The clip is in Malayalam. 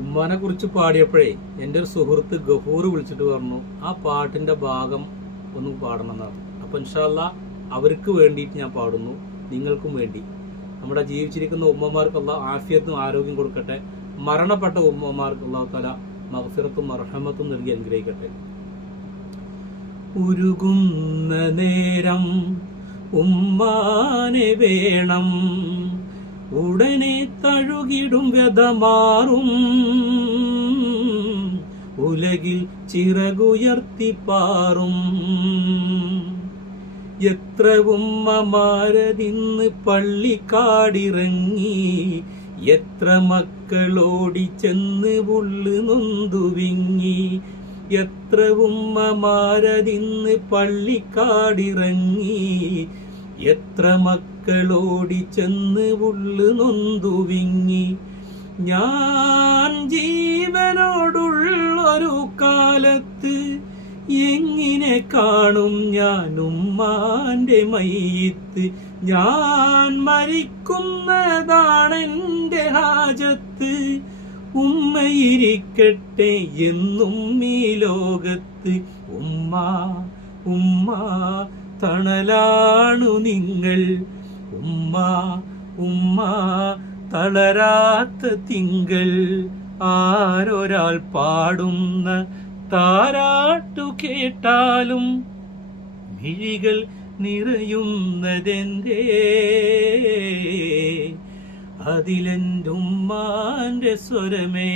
ഉമ്മാനെ കുറിച്ച് പാടിയപ്പോഴേ എൻ്റെ ഒരു സുഹൃത്ത് ഗഫൂർ വിളിച്ചിട്ട് പറഞ്ഞു ആ പാട്ടിന്റെ ഭാഗം ഒന്ന് പാടണം എന്നാണ്. അപ്പൊ ഇൻഷാ അല്ലാഹ് അവർക്ക് വേണ്ടിയിട്ട് ഞാൻ പാടുന്നു, നിങ്ങൾക്കും വേണ്ടി. നമ്മുടെ ജീവിച്ചിരിക്കുന്ന ഉമ്മമാർക്ക് അല്ലാഹ് ആഫിയത്തും ആരോഗ്യം കൊടുക്കട്ടെ. മരണപ്പെട്ട ഉമ്മമാർക്ക് അല്ലാഹു തആല മഗ്ഫിറത്തും മർഹമത്തും നൽകി അനുഗ്രഹിക്കട്ടെ. ഉരുകുന്ന നേരം ഉമ്മാനെ വേണം, ഉടനെ തഴുകിടും വ്യതമാറും, ഉലകിൽ ചിറകുയർത്തി പാറും. എത്ര ഉമ്മമാരതിന്ന് പള്ളിക്കാടിറങ്ങി, എത്ര മക്കളോടി ചെന്ന് ഉള്ളു നൊന്തുവിങ്ങി. എത്ര ഉമ്മമാരതിന്ന് പള്ളിക്കാടിറങ്ങി, എത്ര മക്കളോടി ചെന്ന് ഉള്ളു നൊന്തുവിങ്ങി. ഞാൻ ജീവനോടുള്ളൊരു കാലത്ത് എങ്ങനെ കാണും ഞാൻ ഉമ്മാന്റെ മയ്യിത്ത്. ഞാൻ മരിക്കുന്നതാണെന്റെ ഹാജത്ത്, ഉമ്മയിരിക്കട്ടെ എന്നും ഈ ലോകത്ത്. ഉമ്മ ഉമ്മ തണലാണു നിങ്ങൾ, ഉമ്മ ഉമ്മ തളരാത്ത തിങ്കൾ. ആരൊരാൾ പാടുന്ന താരാട്ടു കേട്ടാലും മിഴികൾ നിറയുന്നതെന്തേ, അതിലെന്റുമ്മാന്റെ സ്വരമേ.